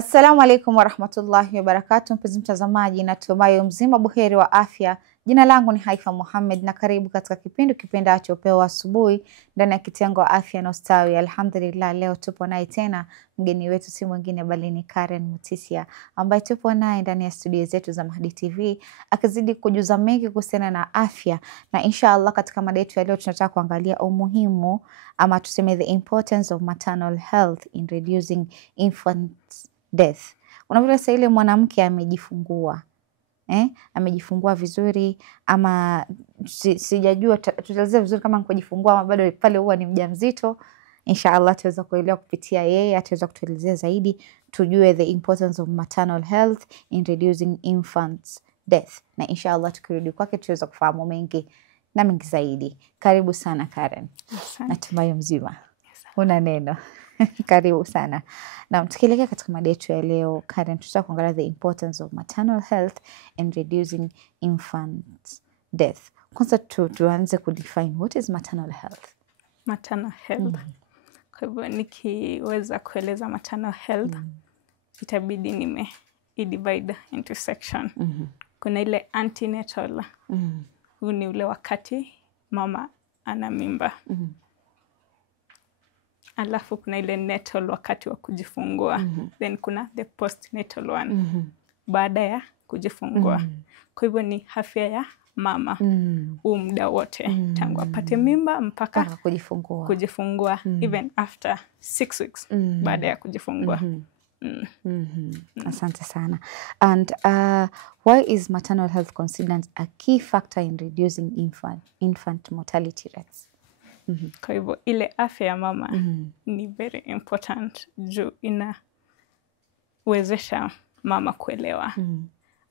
Assalamu alaikum warahmatullahi wabarakatuh. Mpenzi mtazamaji, natumai mzima buheri wa afya. Jina langu ni Haifa Muhammad na karibu katika kipindi kipendacho Upeo Asubuhi ndani ya kitengo afya na ustawi. Alhamdulillah, leo tupo naye tena mgeni wetu si mwingine bali ni Karen Mutisia ambaye tupo naye ndani ya studio zetu za Mahdi TV akizidi kujuza mengi kuhusiana na afya, na inshallah katika mada yetu ya leo tunataka kuangalia umuhimu ama tuseme the importance of maternal health in reducing infant death. Unavile sasa ile mwanamke amejifungua amejifungua vizuri ama sijajua tutaelezea vizuri kama kujifungua ama bado pale huwa ni mjamzito. Inshallah tuweza kuelewa kupitia yeye, ataweza kutuelezea zaidi tujue the importance of maternal health in reducing infant death, na inshallah tukirudi kwake tuweza kufahamu mengi na mengi zaidi. Karibu sana Karen. Natumai mzima. Una neno. Karibu sana. Na tukielekea katika mada yetu ya leo Karen, tutaka kuangalia the importance of maternal health in reducing infant death. Kwanza tuanze kudefine what is maternal health. Maternal health. Kwa hivyo nikiweza kueleza maternal health itabidi divide into section. Kuna ile antenatal. Huu ni ule wakati mama ana mimba. Alafu kuna ile natal wakati wa kujifungua. Then kuna the postnatal one. Baada ya kujifungua. Kwa hivyo ni afya ya mama muda wote tangu apate mimba mpaka kujifungua even after 6 weeks baada ya kujifungua. Asante sana. And why is maternal health considered a key factor in reducing infant mortality rates? Kwa hivyo ile afya ya mama ni very important juu inawezesha mama kuelewa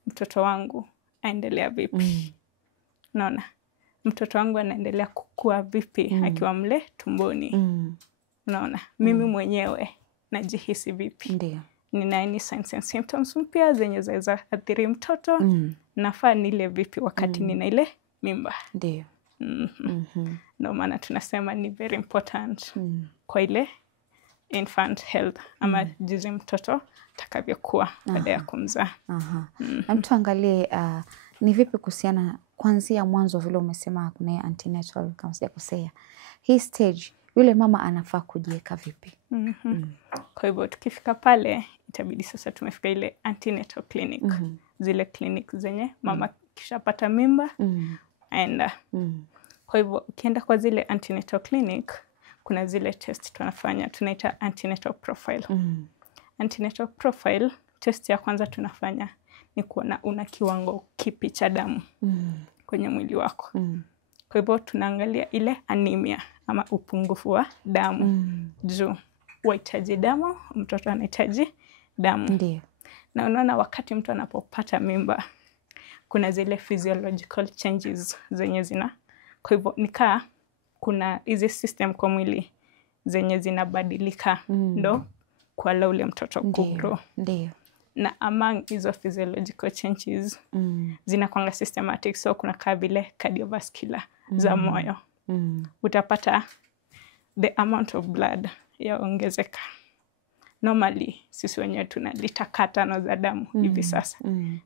mtoto wangu aendelea vipi. Naona mtoto wangu anaendelea kukua vipi akiwa mle tumboni. Naona mimi mwenyewe najihisi vipi. Ndio. Nina any signs and symptoms mpya zenye zaweza athiri mtoto. Nafaa nile vipi wakati nina ile mimba. Ndio. Ndio maana tunasema ni very important kwa ile infant health ama jinsi mtoto atakavyokuwa baada ya kumzaa. Na mtu angalie ni vipi kuhusiana kuanzia mwanzo vile umesema kuna antenatal kama sijakosea. Hii stage yule mama anafaa kujiweka vipi? Kwa hivyo tukifika pale itabidi sasa tumefika ile antenatal clinic. Zile clinic zenye mama kishapata mimba aenda. Kwa hivyo ukienda kwa zile antenatal clinic kuna zile test tunafanya tunaita antenatal profile. Antenatal profile test ya kwanza tunafanya ni kuona una kiwango kipi cha damu kwenye mwili wako. Kwa hivyo tunaangalia ile anemia ama upungufu wa damu. Juu wahitaji damu, mtoto anahitaji damu. Ndio. Na unaona wakati mtu anapopata mimba kuna zile physiological changes zenye kwa hivyo nikaa kuna hizi system kwa mwili zenye zinabadilika ndo kwa ule mtoto kugrow. Ndio. Na among hizo physiological changes zinakuanga systematic, so kuna kaa vile cardiovascular za moyo. Utapata the amount of blood yaongezeka. Normally sisi wenyewe tuna lita 5 za damu hivi sasa.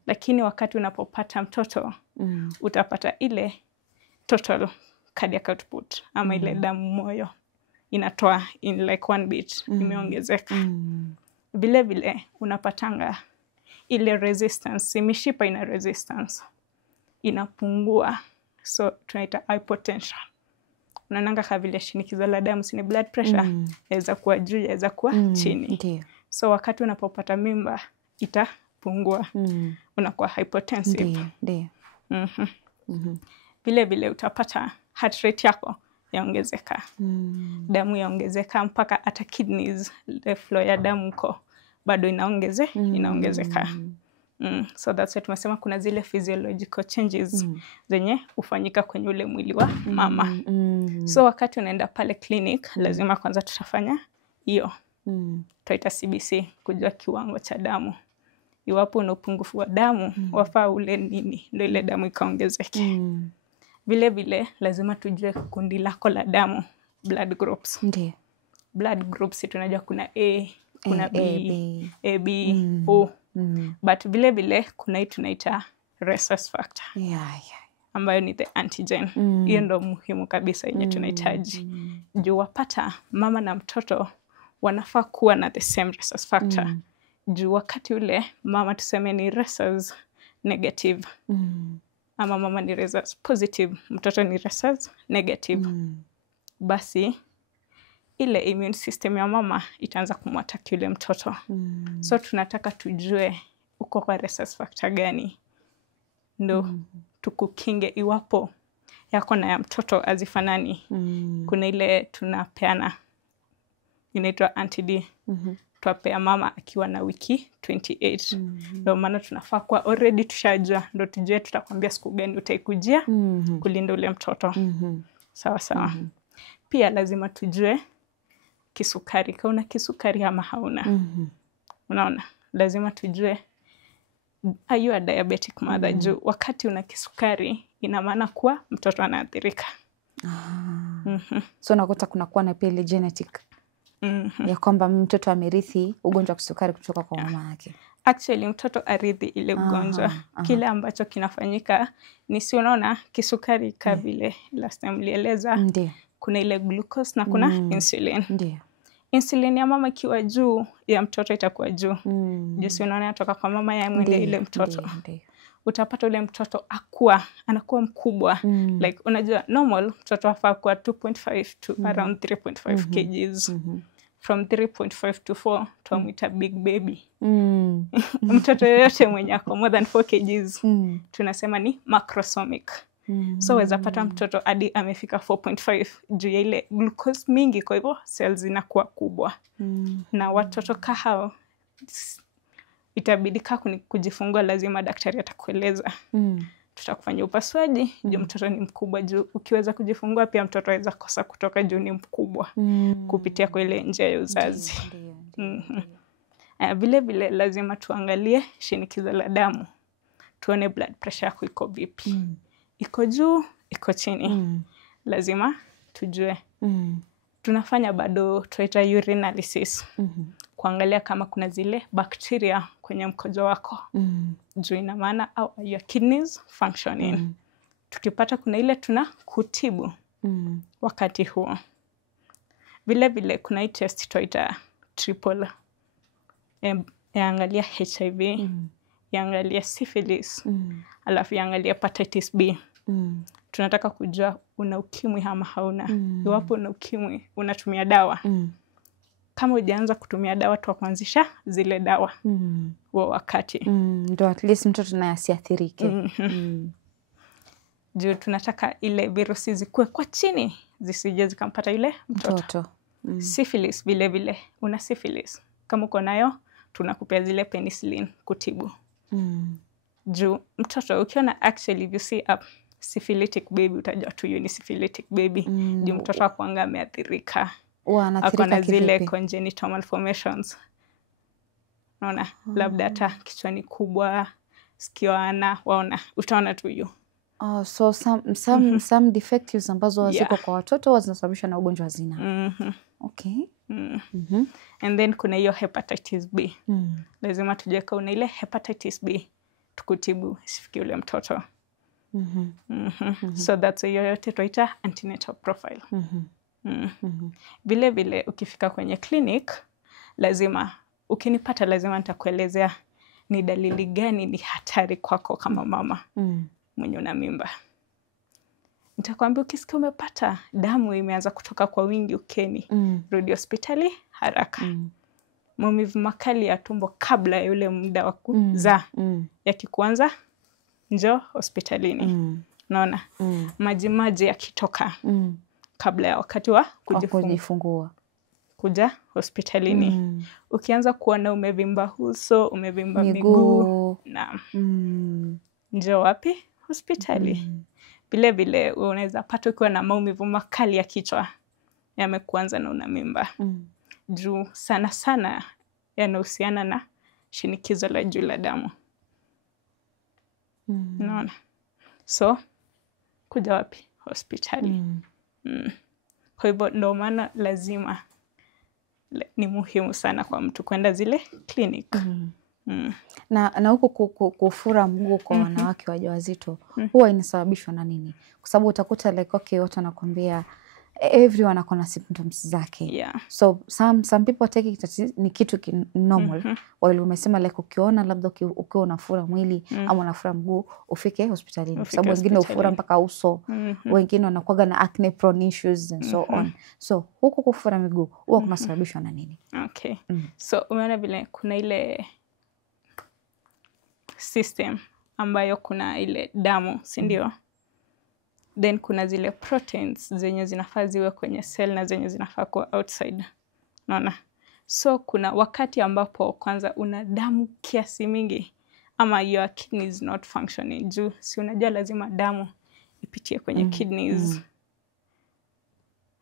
Lakini wakati unapopata mtoto utapata ile total cardiac output ama ile damu moyo inatoa in like 1 beat imeongezeka. Vile vile unapatanga ile resistance, mishipa ina resistance inapungua, so tunaita hypotension. Unaonanga kama vile shinikizo la damu, si blood pressure yaweza kuwa juu yaweza kuwa chini. Ndio. So wakati unapopata mimba itapungua, unakuwa hypotensive. Ndio. Vile vile utapata heart rate yako yaongezeka. Damu yaongezeka mpaka hata kidneys, the flow ya damu ko bado inaongezeka. So that's why tumesema kuna zile physiological changes zenye hufanyika kwenye ule mwili wa mama. So wakati unaenda pale clinic lazima kwanza tutafanya hiyo. Tuita CBC kujua kiwango cha damu. Iwapo una upungufu wa damu wafaa ule nini ndio ile damu ikaongezeke. Vile vile lazima tujue kundi lako la damu, blood groups. Ndio. Blood groups tunajua kuna A, kuna AB, O. But vile vile kuna hii tunaita rhesus factor. Ambayo ni the antigen. Hiyo ndo muhimu kabisa yenye tunahitaji. Juu wapata mama na mtoto wanafaa kuwa na the same rhesus factor. Juu wakati ule mama tuseme ni rhesus negative. Ama mama ni rhesus positive, mtoto ni rhesus negative. Basi ile immune system ya mama itaanza kumwattack yule mtoto. So tunataka tujue uko kwa rhesus factor gani. Ndo tukukinge iwapo yako na ya mtoto hazifanani. Kuna ile tunapeana inaitwa anti-D. Tuwapea mama akiwa na wiki 28. Ndio maana tunafaa kuwa already tushajua, ndo tujue tutakwambia siku gani utaikujia kulinda ule mtoto. Sawa sawa. Pia lazima tujue kisukari, kama una kisukari ama hauna. Unaona, lazima tujue are you a diabetic mother. Juu wakati una kisukari ina maana kuwa mtoto anaathirika. So nakuta kuna kuwa na pia ile genetic ya kwamba mtoto amerithi ugonjwa wa kisukari kutoka kwa mama yake. Actually mtoto arithi ile ugonjwa. Kile ambacho kinafanyika ni si unaona kisukari vile last time nilieleza. Kuna ile glucose na kuna insulin. Insulin ya mama ikiwa juu ya mtoto itakuwa juu. Juu si unaona inatoka kwa mama ya mwende ile mtoto. Utapata ule mtoto anakuwa mkubwa. Like unajua normal mtoto afaa kuwa 2.5 to around 3.5 kgs. From 3.5 to 4 tuamwita big baby. Mtoto yoyote mwenye ako more than 4 kgs tunasema ni macrosomic. So weza pata mtoto hadi amefika 4.5 juu ya ile glucose mingi, kwa hivyo cells zinakuwa kubwa. Na watoto hao itabidi kujifungua, lazima daktari atakueleza. Tutakufanya upasuaji juu mtoto ni mkubwa. Juu ukiweza kujifungua pia mtoto aweza kosa kutoka juu ni mkubwa kupitia kwa ile njia ya uzazi. Vile vile lazima tuangalie shinikizo la damu. Tuone blood pressure yako iko vipi. Iko juu, iko chini. Lazima tujue. Tunafanya bado tunaita urinalysis. Kuangalia kama kuna zile bakteria kwenye mkojo wako. Juu ina maana au your kidneys functioning. Tukipata kuna ile tunakutibu wakati huo. Vile vile kuna hii test tunaita triple. Yaangalia HIV, yaangalia syphilis, alafu yaangalia hepatitis B. Tunataka kujua una ukimwi ama hauna. Iwapo una ukimwi unatumia dawa. Kama hujaanza kutumia dawa tukuanzisha zile dawa wa wakati. Ndio at least mtoto naye asiathirike. Juu tunataka ile virusi zikuwe kwa chini zisije zikampata yule mtoto. Syphilis vile vile, una syphilis. Kama uko nayo tunakupea zile penicillin kutibu. Juu mtoto ukiona actually you see a syphilitic baby utajua tu ni syphilitic baby. Juu mtoto akuanga ameathirika. Akona zile congenital malformations. Unaona, labda hata kichwani kubwa, sikio ana, utaona tu hiyo. So some defectives ambazo ziko kwa watoto zinasababishwa na ugonjwa wa zinaa. Okay. And then kuna hiyo hepatitis B. Lazima tujue kama una ile hepatitis B tukutibu isifikie ule mtoto. So that's hiyo yote tunaita antenatal profile. Vile vile ukifika kwenye clinic lazima ukinipata lazima nitakuelezea ni dalili gani ni hatari kwako kama mama mwenye una mimba. Nitakwambia ukisikia umepata damu imeanza kutoka kwa wingi ukeni, rudi hospitali haraka. Maumivu makali ya tumbo kabla ya yule muda wa kuzaa yakikuanza njoo hospitalini. Unaona? Maji yakitoka kabla ya wakati wa kujifungua kuja hospitalini. Ukianza kuona umevimba uso, umevimba miguu na njoo wapi? Hospitali. Vile vile unaweza pata ukiwa na maumivu makali ya kichwa yamekuanza na una mimba. Juu sana sana yanahusiana na shinikizo la juu la damu. Unaona? So kuja wapi? Hospitali. Kwa hivyo ndio maana lazima ni muhimu sana kwa mtu kwenda zile clinic. Na huku kufura mguu kwa wanawake wajawazito huwa inasababishwa na nini? Kwa sababu utakuta like okay, watu wanakwambia everyone akona symptoms zake. Yeah. So some people take it ni kitu normal. While umesema like ukiona labda ukiwa unafura mwili ama unafura mguu ufike hospitalini. Kwa sababu wengine ufura mpaka uso, wengine wanakuwa na acne prone issues and so on. So huku kufura miguu huwa kunasababishwa na nini? Okay. So umeona vile kuna ile system ambayo kuna ile damu, si ndio? Then kuna zile proteins zenye zinafaa ziwe kwenye cell na zenye zinafaa kuwa outside. Unaona? So kuna wakati ambapo kwanza una damu kiasi mingi ama your kidneys not functioning. Juu si unajua lazima damu ipitie kwenye kidneys.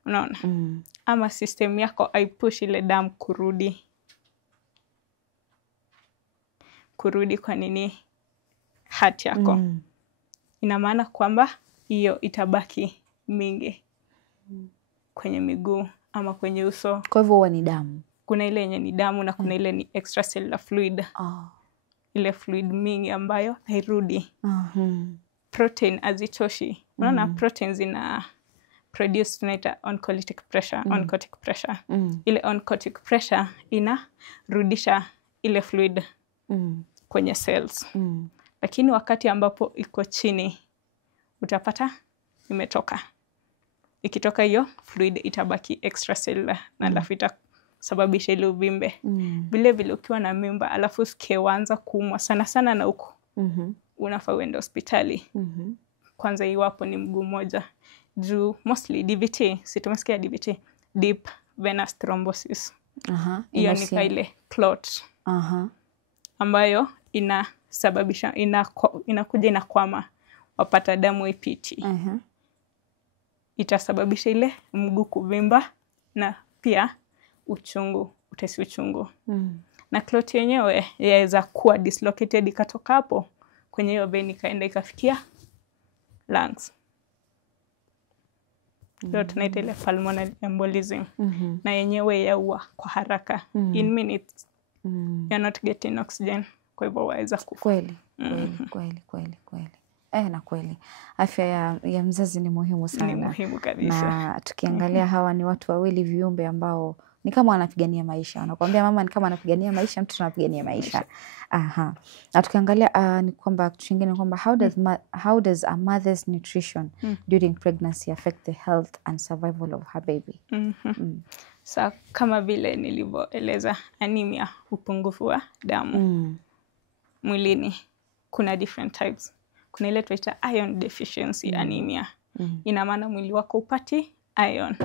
Unaona? Ama system yako haipush ile damu kurudi kwa nini heart yako. Ina maana kwamba hiyo itabaki mingi kwenye miguu ama kwenye uso. Kwa hivyo huwa ni damu. Kuna ile yenye ni damu na kuna ile ni extracellular fluid. Ile fluid mingi ambayo hairudi. Protein hazitoshi. Unaona proteins ina produce tunaita oncolytic pressure, oncotic pressure. Ile oncotic pressure inarudisha ile fluid kwenye cells. Lakini wakati ambapo iko chini utapata imetoka. Ikitoka hiyo fluid itabaki extracellular na alafu itasababisha ile uvimbe. Vile vile ukiwa na mimba alafu usikie waanza kuumwa sana na huko. Unafaa uende hospitali. Kwanza iwapo ni mguu moja. Juu mostly DVT, si tumesikia DVT, deep venous thrombosis. Hiyo ni ile clot. Ambayo inasababisha inakuja inakwama, wapata damu ipiti. Itasababisha ile mguu kuvimba na pia uchungu, utesi uchungu. Na clot yenyewe yaweza kuwa dislocated ikatoka hapo kwenye hiyo vein ikaenda ikafikia lungs. Ndio tunaita ile pulmonary embolism. Na yenyewe yaua kwa haraka. In minutes you're not getting oxygen. Kwa hivyo waweza kufa. Kweli. Na kweli. Afya ya mzazi ni muhimu sana. Ni muhimu kabisa. Na tukiangalia hawa ni watu wawili viumbe ambao ni kama wanapigania maisha. Wanakuambia mama ni kama anapigania maisha, mtoto anapigania maisha. Na tukiangalia ni kwamba kingine kwamba how does a mother's nutrition during pregnancy affect the health and survival of her baby? So kama vile nilivyoeleza, anemia, upungufu wa damu mwilini, kuna different types. Kuna ile tunaita iron deficiency anemia. Ina maana mwili wako upati iron.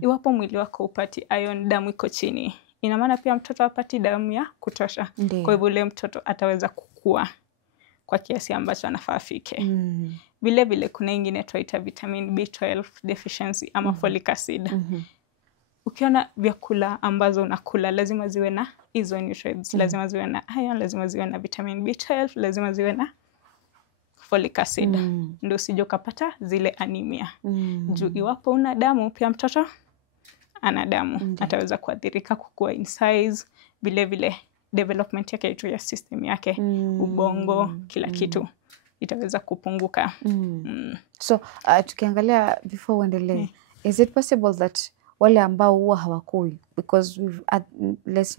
Iwapo mwili wako upati iron, damu iko chini. Ina maana pia mtoto hapati damu ya kutosha. Kwa hivyo ule mtoto ataweza kukua kwa kiasi ambacho anafaa afike. Vile vile kuna ingine tunaita vitamin B12 deficiency ama folic acid. Ukiona vyakula ambazo unakula lazima ziwe na hizo nutrients, lazima ziwe na iron, lazima ziwe na vitamin B12, lazima ziwe na folic acid. Ndio usije ukapata zile anemia. Juu iwapo una damu pia mtoto ana damu. Ataweza kuathirika kukua in size, vile vile development yake ya system yake, ubongo, kila kitu itaweza kupunguka. So tukiangalia before uendelee, is it possible that wale ambao huwa hawakui, because let's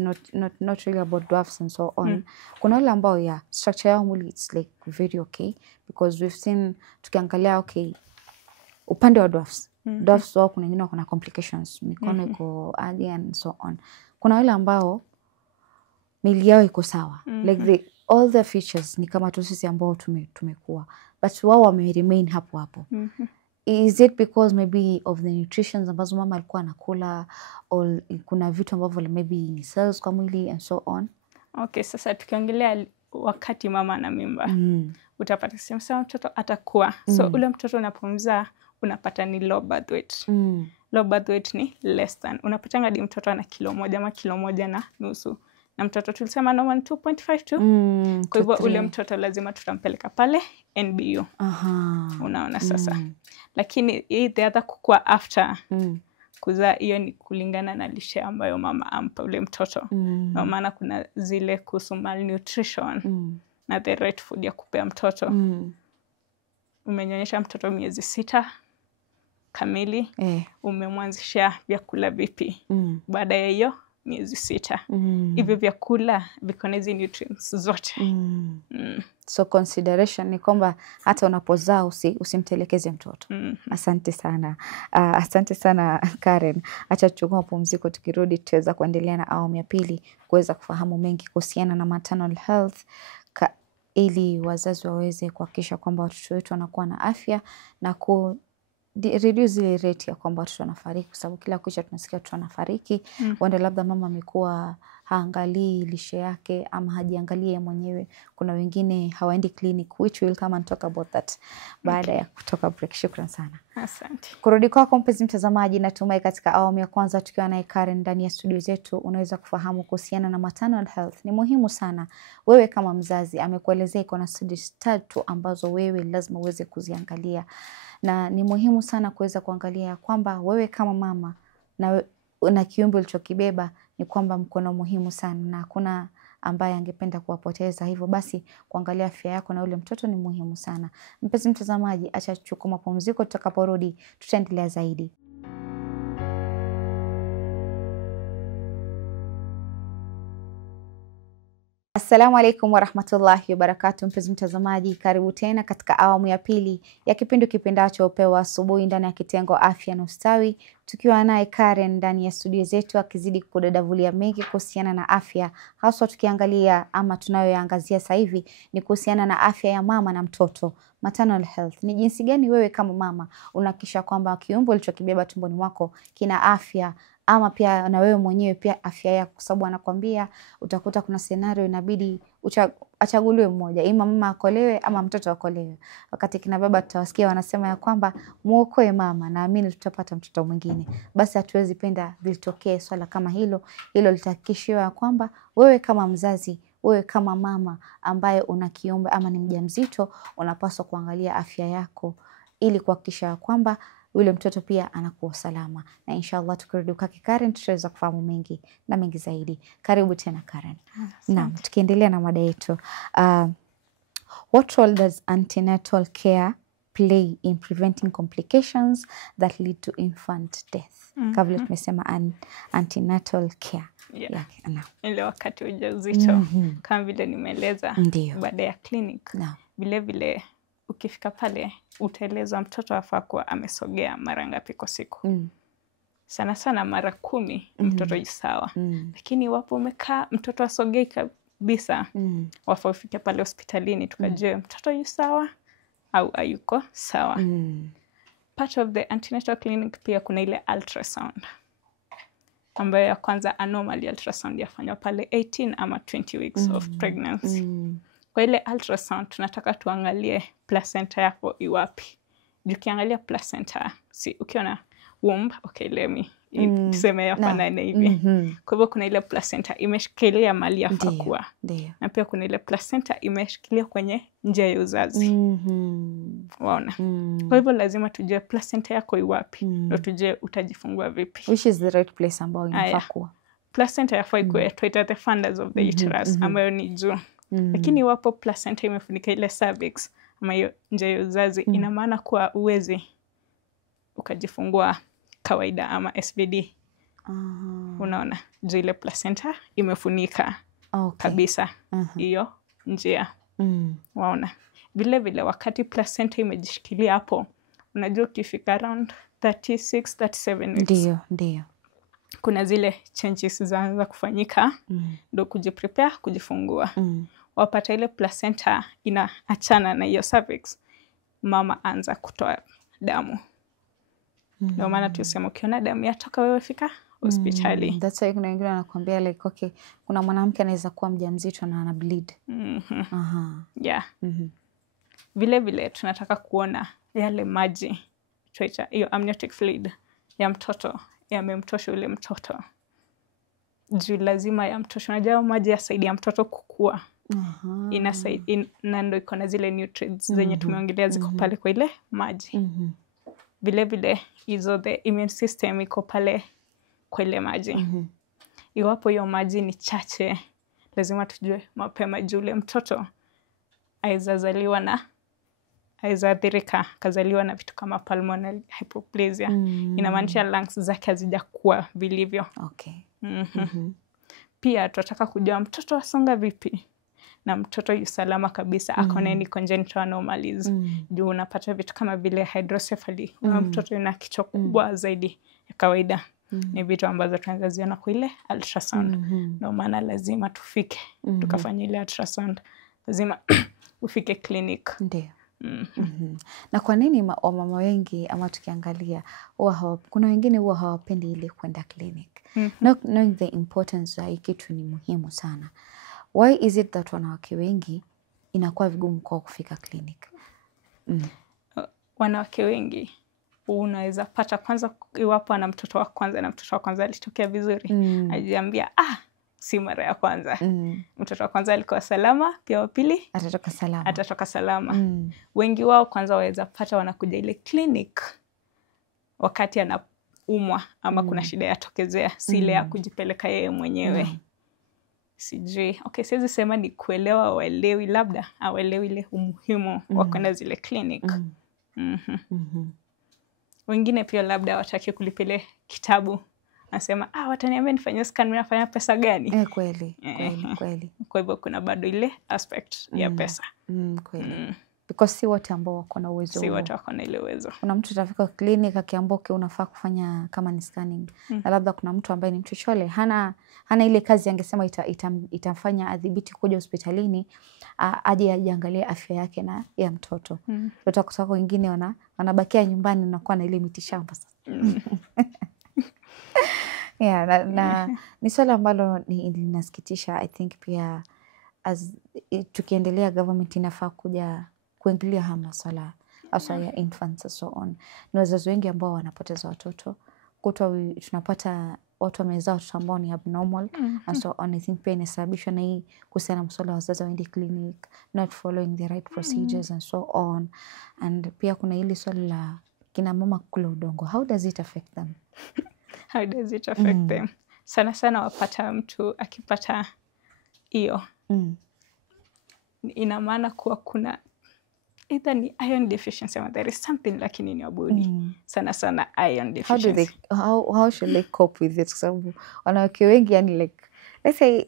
not really about dwarfs and so on. Kuna wale ambao structure yao mwili it's like very okay, because we've seen tukiangalia okay upande wa dwarfs. Dwarfs wao kuna wengine kuna complications, mikono iko adi and so on. Kuna wale ambao mili yao iko sawa. Like all the features ni kama tu sisi ambao tumekuwa. But wao wame remain hapo. Is it because maybe of the nutritions ambazo mama alikuwa anakula, or kuna vitu ambavyo maybe ni cells kwa mwili and so on? Okay, sasa tukiongelea wakati mama ana mimba, utapata sema mtoto atakuwa. So ule mtoto unapomzaa unapata ni low birth weight. Low birth weight ni less than. Unapata ngadi mtoto ana kilo 1 ama kilo 1.5. Na mtoto tulisema normal 2.5 tu. Kwa hivyo ule mtoto lazima tutampeleka pale NBU. Unaona sasa. Lakini the other kukua after kuzaa, hiyo ni kulingana na lishe ambayo mama ampa ule mtoto. Ndio maana kuna zile kuhusu malnutrition na the right food ya kupea mtoto. Umenyonyesha mtoto miezi 6 kamili, umemwanzisha vyakula vipi baada ya hiyo miezi 6? Hivyo vyakula viko na hizi nutrients zote. So consideration ni kwamba hata unapozaa usimtelekeze mtoto. Asante sana. Asante sana Karen. Acha tuchukue mapumziko, tukirudi tutaweza kuendelea na awamu ya pili kuweza kufahamu mengi kuhusiana na maternal health ili wazazi waweze kuhakikisha kwamba watoto wetu wanakuwa na afya na reduce ile rate ya kwamba watoto wanafariki, kwa sababu kila kucha tunasikia watoto wanafariki. Wanda labda mama amekuwa haangalii lishe yake ama hajiangalie mwenyewe. Kuna wengine hawaendi clinic, which will come and talk about that baada ya kutoka break. Shukran sana. Asante. Kurudi kwako mpenzi mtazamaji, natumai katika awamu ya kwanza tukiwa naye Karen ndani ya studio zetu unaweza kufahamu kuhusiana na maternal health. Ni muhimu sana. Wewe kama mzazi amekuelezea iko na studies 3 ambazo wewe lazima uweze kuziangalia. Na ni muhimu sana kuweza kuangalia kwamba wewe kama mama na kiumbe ulichokibeba ni kwamba mkono muhimu sana na hakuna ambaye angependa kuwapoteza. Hivyo basi kuangalia afya yako na ule mtoto ni muhimu sana. Mpenzi mtazamaji, acha tuchukue mapumziko, tutakaporudi tutaendelea zaidi. Assalamu alaikum warahmatullahi wabarakatuh. Mpenzi mtazamaji, karibu tena katika awamu ya pili ya kipindi kipendacho Upeo wa Asubuhi ndani ya kitengo Afya na Ustawi, tukiwa naye Karen ndani ya studio zetu akizidi kudadavulia mengi kuhusiana na afya, haswa tukiangalia ama tunayoyaangazia sasa hivi ni kuhusiana na afya ya mama na mtoto. Maternal health ni jinsi gani wewe kama mama unahakikisha kwamba kiumbe ulichokibeba tumboni mwako kina afya, ama pia na wewe mwenyewe pia afya yako, kwa sababu anakuambia utakuta kuna scenario inabidi achaguliwe mmoja, ima mama akolewe ama mtoto akolewe. Wakati kina baba tutawasikia wanasema ya kwamba muokoe mama, naamini tutapata mtoto mwingine. Basi hatuwezi penda litokee swala kama hilo. Hilo litahakikishiwa kwamba wewe kama mzazi, wewe kama mama ambaye una kiumbe ama ni mjamzito, unapaswa kuangalia afya yako ili kuhakikisha kwamba yule mtoto pia anakuwa salama. Na inshallah tukirudi kwa Karen tutaweza kufahamu mengi na mengi zaidi. Karibu tena Karen. Naam, tukiendelea na mada yetu. What role does antenatal care play in preventing complications that lead to infant death? Kabla tumesema antenatal care. Ile wakati ujauzito kama vile nimeeleza baada ya clinic. Vile vile ukifika pale utaelezwa mtoto afaa kuwa amesogea mara ngapi kwa siku. Sana sana mara 10 mtoto yu sawa. Lakini wapo umekaa mtoto asogei kabisa, wafaa ufike pale hospitalini tukajue mtoto yu sawa au hayuko sawa. Part of the antenatal clinic pia kuna ile ultrasound ambayo ya kwanza anomaly ultrasound yafanywa pale 18 ama 20 weeks of pregnancy. Kwa ile ultrasound tunataka tuangalie placenta yako iwapi. Ukiangalia placenta, ukiona womb, okay, tuseme hapa na hivi. Kwa hivyo kuna ile placenta imeshikilia mali yafaa kuwa. Na pia kuna ile placenta imeshikilia kwenye njia ya uzazi. Waona? Kwa hivyo lazima tujue placenta yako iwapi, ndio tujue utajifungua vipi. Which is the right place ambayo inafaa kuwa. Placenta yafaa ikuwe at the fundus of the uterus ambayo ni juu. Lakini iwapo placenta imefunika ile cervix ama hiyo njia ya uzazi, ina maana kuwa uwezi ukajifungua kawaida ama SVD. Unaona, juu ile placenta imefunika kabisa hiyo njia. Waona. Vile vile wakati placenta imejishikilia hapo, unajua ukifika around 36, 37 weeks. Ndio. Kuna zile changes zaanza kufanyika ndo kujiprepare kujifungua. Wapata ile placenta inaachana na hiyo cervix, mama anza kutoa damu. Ndio maana tuseme ukiona damu yatoka wewe fika hospitali. That's why kuna wengine wanakuambia like okay, kuna mwanamke anaweza kuwa mjamzito na ana bleed. Vile vile tunataka kuona yale maji, tuaita hiyo amniotic fluid ya mtoto yamemtosha ule mtoto. Juu lazima ya mtoto, unajua maji yasaidia mtoto kukua. Na ndio iko na zile nutrients zenye tumeongelea ziko pale kwa ile maji. Vile vile hizo the immune system iko pale kwa ile maji. Iwapo hiyo maji ni chache, lazima tujue mapema juu ule mtoto aidha kazaliwa na vitu kama pulmonary hypoplasia. Inamaanisha lungs zake hazijakuwa vilivyo. Okay. Pia tunataka kujua mtoto asonga vipi na mtoto yu salama kabisa, akona any congenital anomalies. Juu unapata vitu kama vile hydrocephaly, mtoto yuna kichwa kubwa zaidi ya kawaida. Ni vitu ambazo tunaweza ziona kwa ile ultrasound. Ndio maana lazima tufike tukafanya ile ultrasound. Lazima ufike clinic. Ndio. Na kwa nini wamama wengi ama tukiangalia kuna wengine huwa hawapendi ile kwenda clinic? Not knowing the importance ya kitu ni muhimu sana. Why is it that wanawake wengi inakuwa vigumu kwa kufika clinic? Wanawake wengi unaweza pata kwanza, iwapo ana mtoto wa kwanza na mtoto wa kwanza alitokea vizuri, ajiambia si mara ya kwanza. Mtoto wa kwanza alikuwa salama, pia wa pili atatoka salama. Wengi wao kwanza waweza pata wanakuja ile clinic wakati anaumwa ama kuna shida yatokezea, si ile ya kujipeleka yeye mwenyewe. Sijui, siwezi sema ni kuelewa waelewi, labda hawaelewi ile umuhimu wa kwenda zile clinic. Wengine pia labda wataki kulipile kitabu, nasema wataniambia nifanye scan, nafanya pesa gani? Kweli. Kwa hivyo kuna bado ile aspect ya pesa. Kweli. Because si wote ambao wako na uwezo. Si wote wako na ile uwezo. Kuna mtu atafika clinic akiambiwa unafaa kufanya kama ni scanning. Na labda kuna mtu ambaye ni mchochole, hana ile kazi, angesema itafanya adhibiti kuja hospitalini aje ajiangalie afya yake na ya mtoto. Watoto kutoka wengine wanabakia nyumbani na kuwa na ile mitishamba sasa. Na ni swala ambalo linasikitisha. I think pia tukiendelea government inafaa kuja kuingilia haya masuala hasa ya infants and so on. Ni wazazi wengi ambao wanapoteza watoto. Tunapata watu wamezaa watoto ambao ni abnormal and so on. I think pia inasababishwa na hii kuhusiana na masuala wa wazazi waende clinic, not following the right procedures and so on. And pia kuna hili swala la kina mama kula udongo. How does it affect them? How does it affect them? Sana sana wapata mtu akipata hiyo. Ina maana kuwa kuna either ni iron deficiency or there is something lacking in your body. Sana sana iron deficiency. How should they cope with it? Sababu wanawake wengi like let's say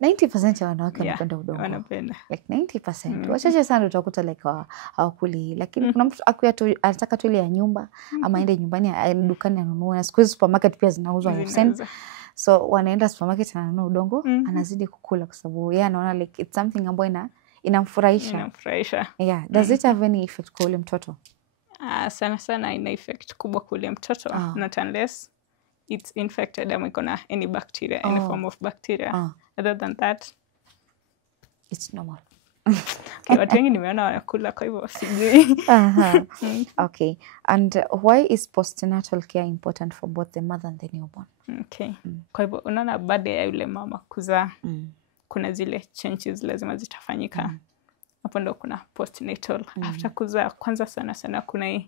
90% ya wanawake wanapenda udongo. Wanapenda. Like 90%. Wachache sana utakuta like hawakuli. Lakini kuna mtu anataka tu ile ya nyumba ama aende nyumbani dukani anunue. Na siku hizi supermarket pia zinauzwa %. So wanaenda supermarket ananunua udongo, anazidi kukula kwa sababu yeye anaona like it's something ambayo inamfurahisha. Does it have any effect kwa ule mtoto? Sana sana ina effect kubwa kwa ule mtoto. Not unless it's infected ama iko na any bacteria, any form of bacteria. Other than that, it's normal. Watu wengi nimeona wanakula, kwa hivyo sijui. Okay. And why is postnatal care important for both the mother and the newborn? Kwa hivyo unaona baada ya yule mama kuzaa, kuna zile changes lazima zitafanyika. Hapo ndo kuna postnatal. After kuzaa, kwanza sana sana kuna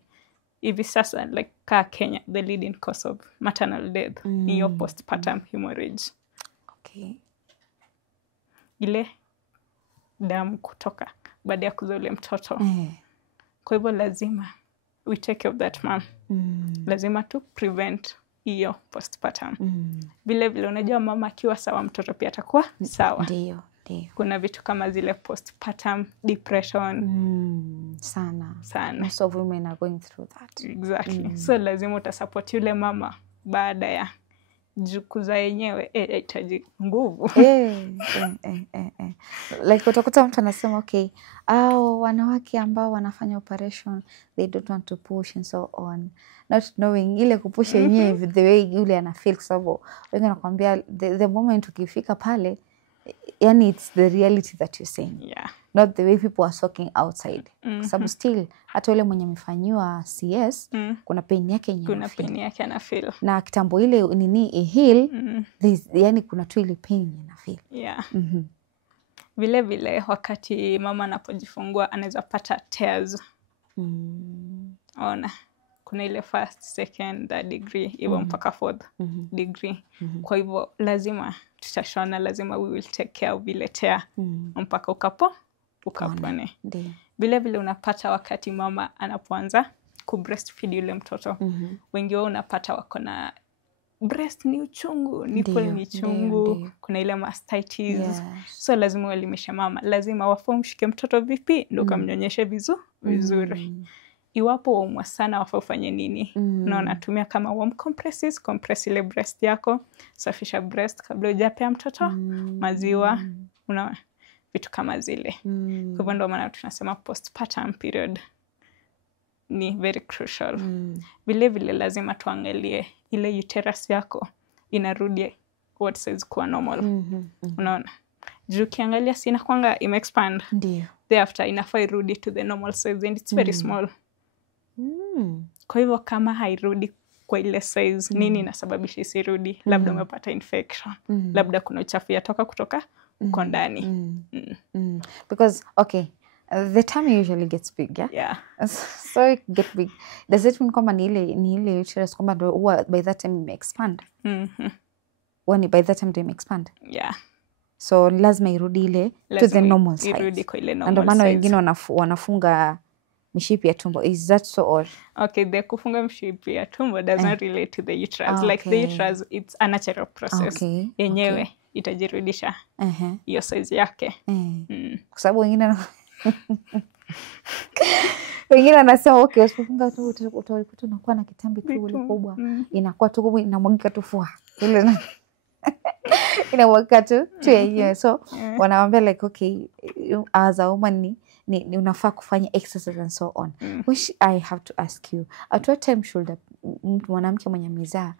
hivi sasa like Kenya, the leading cause of maternal death ni your postpartum hemorrhage. Ile damu kutoka baada ya kuzaa ule mtoto. Kwa hivyo lazima we take care of that mom. Lazima tu prevent hiyo postpartum. Vile vile unajua mama akiwa sawa, mtoto pia atakuwa sawa. Ndio. Kuna vitu kama zile postpartum depression. Sana. Most of women are going through that. Exactly. So lazima utasupport yule mama baada ya kuzaa yenyewe itaji nguvu. Like utakuta mtu anasema wanawake ambao wanafanya operation they don't want to push and so on, not knowing ile kupush yenyewe the way yule ana feel. Sababu wengi wanakuambia the moment ukifika pale, yani it's the reality that you're saying, not the way people are talking outside. Sababu still hata yule mwenye amefanyiwa CS kuna pain yake yenyewe, kuna pain yake ana feel, na kitambo ile nini heal yani kuna tu ile pain ana feel. Vile vile wakati mama anapojifungua anaweza pata tears. ona kuna ile first, second, third degree hivyo mpaka fourth degree. Kwa hivyo lazima tutashona, lazima we will take care of vile tear mpaka ukapone. Vile vile unapata wakati mama anapoanza ku breastfeed yule mtoto, wengi wao unapata wako na breast ni uchungu, nipple ni chungu, kuna ile mastitis. So lazima uelimishe mama, lazima wafaa mshike mtoto vipi ndio kamnyonyeshe vizuri. Iwapo waumwa sana wafaa ufanye nini? Na unatumia kama warm compresses, compress ile breast yako, safisha breast kabla hujapea mtoto maziwa, una vitu kama zile. Kwa hivyo ndio maana tunasema postpartum period ni very crucial. Vile vile lazima tuangalie ile uterus yako inarudi what size kuwa normal. Unaona? Juu kiangalia sina kwanga ime-expand. Thereafter inafaa irudi to the normal size and it's very small. Kwa hivyo kama hairudi kwa ile size, nini inasababisha isirudi? Labda umepata infection. Labda kuna uchafu yatoka kutoka uko ndani. Because, okay, the tummy usually gets big, yeah? So it get big. Does it mean kwamba ni ile uterus kwamba ndio by that time ime expand? When by that time they expand? Yeah. So lazima irudi ile to the normal size. Irudi kwa ile normal size. Ndio maana wengine wanafunga mishipi ya tumbo. Is that so or? Okay, the kufunga mishipi ya tumbo does not relate to the uterus. Like the uterus, it's a natural process. Yenyewe itajirudisha hiyo size yake. Kwa sababu wengine anasema okay, usipofunga tu utakuta unakuwa na kitambi tu ile kubwa. Inakuwa tu kubwa, inamwagika tu fua. Ile inamwagika tu yenyewe. So wanawaambia like okay, as a woman ni unafaa kufanya exercise and so on. Which I have to ask you, at what time should mwanamke mwenye mizaa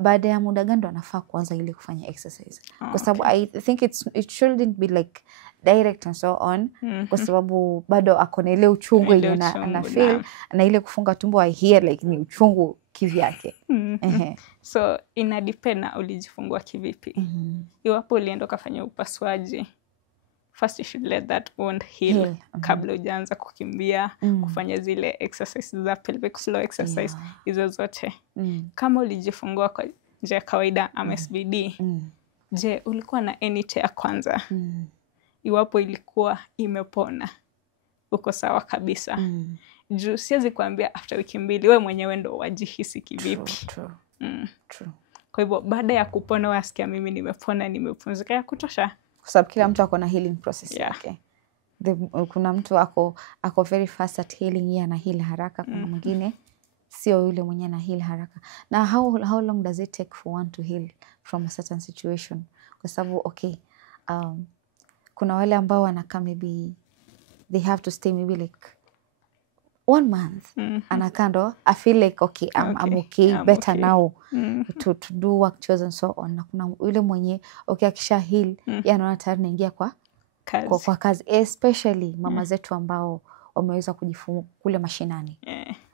baada ya muda gani ndo anafaa kuanza ile kufanya exercise? Kwa sababu I think it shouldn't be like direct and so on. Kwa sababu bado akona ile uchungu ile ana feel na ile kufunga tumbo I hear like ni uchungu kivyake. So ina depend na ulijifungua kivipi. Iwapo ulienda kufanya upasuaji, first you should let that wound heal kabla hujaanza kukimbia, kufanya zile exercises za pelvic floor exercise hizo zote. Kama ulijifungua kwa njia kawaida MSBD, je, ulikuwa na any tear kwanza? Iwapo ilikuwa imepona, uko sawa kabisa. Juu siwezi kuambia after wiki 2 wewe mwenyewe ndo wajihisi kivipi. True. Kwa hivyo baada ya kupona wasikia mimi nimepona, nimepumzika ya kutosha. Kwa sababu kila mtu ako na healing process yake. Kuna mtu ako very fast at healing, yeye ana heal haraka, kuna mwingine sio yule mwenye ana heal haraka. Na how long does it take for one to heal from a certain situation? Kwa sababu okay, kuna wale ambao wanakaa maybe they have to stay maybe like 1 month. Anakaa ndo I feel like okay, I'm okay, better now to do work chores and so on. Na kuna yule mwenye okay akisha heal anaona tayari naingia kwa kazi, especially mama zetu ambao wameweza kujifungua kule mashinani.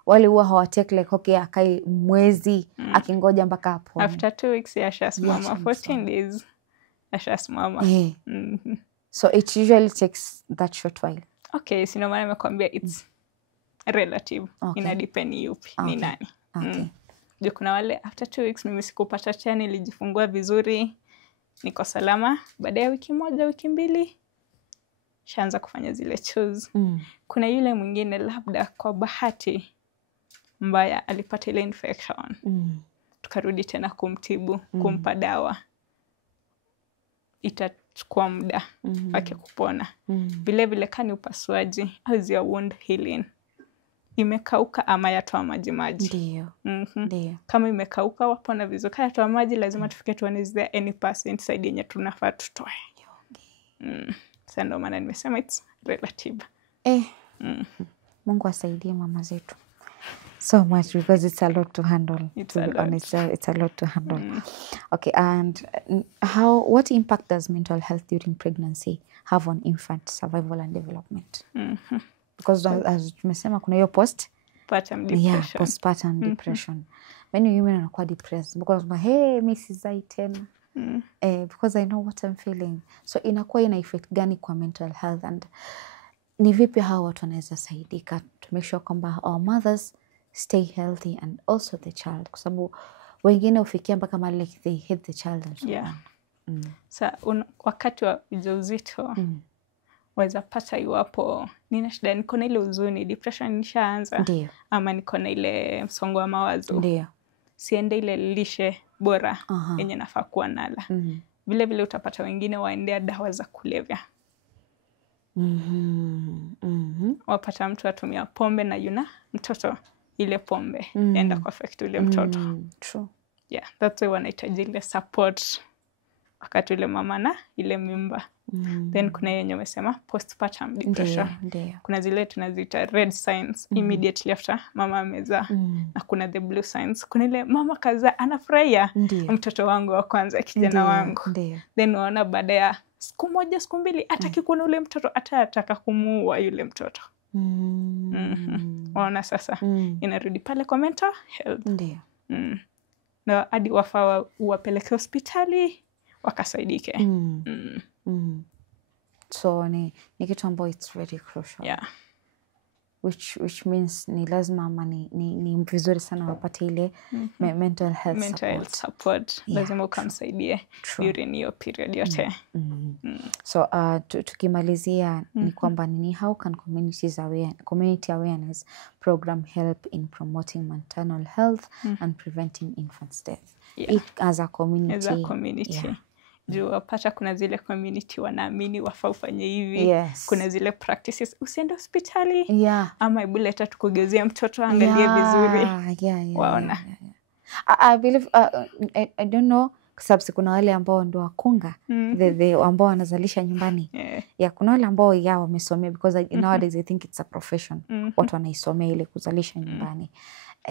Wale huwa hawatake like okay akai mwezi akingoja mpaka hapo. After 2 weeks yashasimama, 14 days yashasimama. So it usually takes that short while. Okay, sino maana nimekwambia it's relative. Ina depend yupi ni nani. Juu kuna wale after 2 weeks mimi sikupata cha, nilijifungua vizuri, niko salama. Baada ya wiki 1, wiki 2 shaanza kufanya zile chores. Kuna yule mwingine labda kwa bahati mbaya alipata ile infection. Tukarudi tena kumtibu, kumpa dawa. Itachukua muda wake kupona. Vile vile kani upasuaji, how's your wound healing? Imekauka ama yatoa maji? Ndio. Kama imekauka wapona vizuri. Kaya yatoa maji lazima tufike tuone is there any pus inside yenye tunafaa tutoe. Sasa ndio maana nimesema it's relative. Mungu asaidie mama zetu so much because it's a lot to handle. It's a lot to handle. Okay, and what impact does mental health during pregnancy have on infant survival and development? Because as tumesema kuna hiyo postpartum depression. Many women are depressed because hey, mimi sizai tena. Because I know what I'm feeling. So inakuwa ina effect gani kwa mental health, and ni vipi hawa watu wanaweza saidika to make sure kwamba our mothers stay healthy and also the child, kwa sababu wengine ufikia mpaka mahali like they hate the child and so Yeah. on. Sa wakati wa ujauzito waweza pata iwapo nina shida, niko na ile huzuni, depression nishaanza, Ndio. ama niko na ile msongo wa mawazo, Ndio. siende ile lishe bora yenye nafaa kuwa nala. Vile vile utapata wengine waendea dawa za kulevya. Wapata mtu atumia pombe na yuna mtoto ile pombe yaenda kwa affect ule mtoto. True. Yeah, that's why wanahitaji ile support wakati ule mama na ile mimba. Then kuna yenye umesema postpartum depression. Ndio. Kuna zile tunaziita red signs immediately after mama amezaa. Na kuna the blue signs. Kuna ile mama kazaa anafurahia mtoto wangu wa kwanza, kijana wangu. Then unaona baada ya siku moja siku mbili hataki kuona ule mtoto, ataka kumuua yule mtoto. Waona sasa inarudi pale kwa mental health. Ndio. Na hadi wafaa uwapeleke hospitali wakasaidike. So ni kitu ambayo it's very crucial. Yeah. Which means ni lazima ama ni vizuri sana wapate ile mental health support. Lazima ukamsaidie during your period yote. So tukimalizia ni kwamba how can community awareness program help in promoting maternal health and preventing infant death? As a community. Yeah. Juu wapata kuna zile community wanaamini wafaa ufanye hivi. Kuna zile practices usiende hospitali ama ibuleta tukugezea mtoto angalie vizuri. Waona. I believe I don't know, kwa sababu kuna wale ambao ndo wakunga the ambao wanazalisha nyumbani. Kuna wale ambao wamesomea, because nowadays I think it's a profession. Watu wanaisomea ile kuzalisha nyumbani.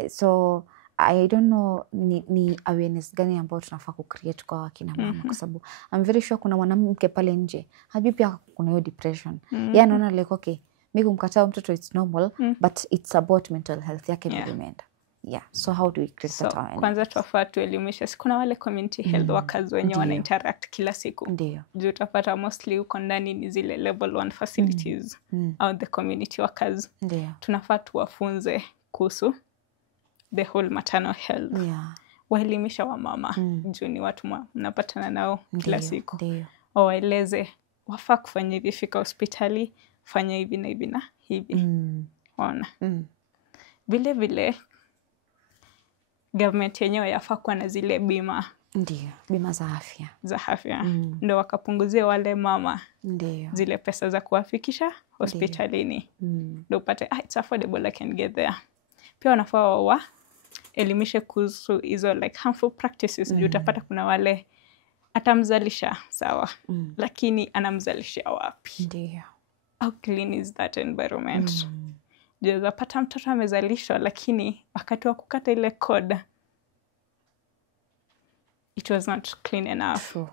So I don't know ni awareness gani ambayo tunafaa kucreate kwa wakina mama, kwa sababu I'm very sure kuna mwanamke pale nje hajui pia kuna hiyo depression. Yeye anaona like okay, mimi kumkataa mtoto it's normal, but it's about mental health yake vile imeenda. So how do we create that awareness? Kwanza tunafaa tuelimishe. Kuna wale community health workers wenye wana interact kila siku. Ndio. Juu utapata mostly uko ndani ni zile level 1 facilities au the community workers. Ndio. Tunafaa tuwafunze kuhusu the whole maternal health. Waelimisha wa mama. Juu ni watu mnapatana nao kila siku. Waeleze wafaa kufanya hivi, fika hospitali, fanya hivi na hivi na hivi. Waona. Vile vile government yenyewe yafaa kuwa na zile bima. Ndio, bima za afya. Ndio wakapunguzia wale mama zile pesa za kuwafikisha hospitalini. Ndio upate it's affordable, I can get there. Pia wanafaa elimishe kuhusu hizo like harmful practices. Juu utapata kuna wale atamzalisha sawa, lakini anamzalisha wapi? Ndio. How clean is that environment? Juu utapata mtoto amezalishwa, lakini wakati wa kukata ile cord it was not clean enough.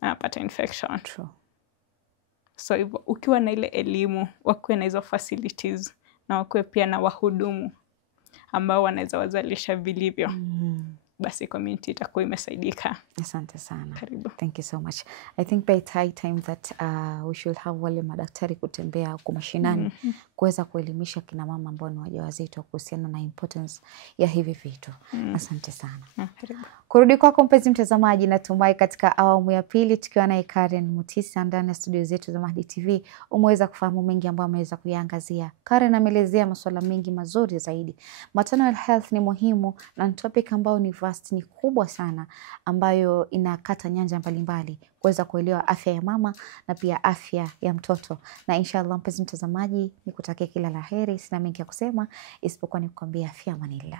Anapata infection. So hivyo ukiwa na ile elimu, wakuwe na hizo facilities na wakuwe pia na wahudumu ambao wanaweza wazalisha vilivyo, basi community itakuwa imesaidika. Asante sana. Karibu. Thank you so much. I think by high time that we should have wale madaktari kutembea huko mashinani kuweza kuelimisha kina mama ambao ni wajawazito kuhusiana na importance ya hivi vitu. Asante sana. Karibu. Kurudi kwako mpenzi mtazamaji, natumai katika awamu ya pili tukiwa na Karen Mutisa ndani ya studio zetu za Mahdi TV umeweza kufahamu mengi ambayo ameweza kuyaangazia. Karen ameelezea masuala mengi mazuri zaidi. Maternal health ni muhimu na topic ambayo ni vast, ni kubwa sana, ambayo inakata nyanja mbalimbali kuweza kuelewa afya ya mama na pia afya ya mtoto. Na inshallah mpenzi mtazamaji, nikutakia kila laheri. Sina mengi ya kusema isipokuwa nikukwambia afya manila.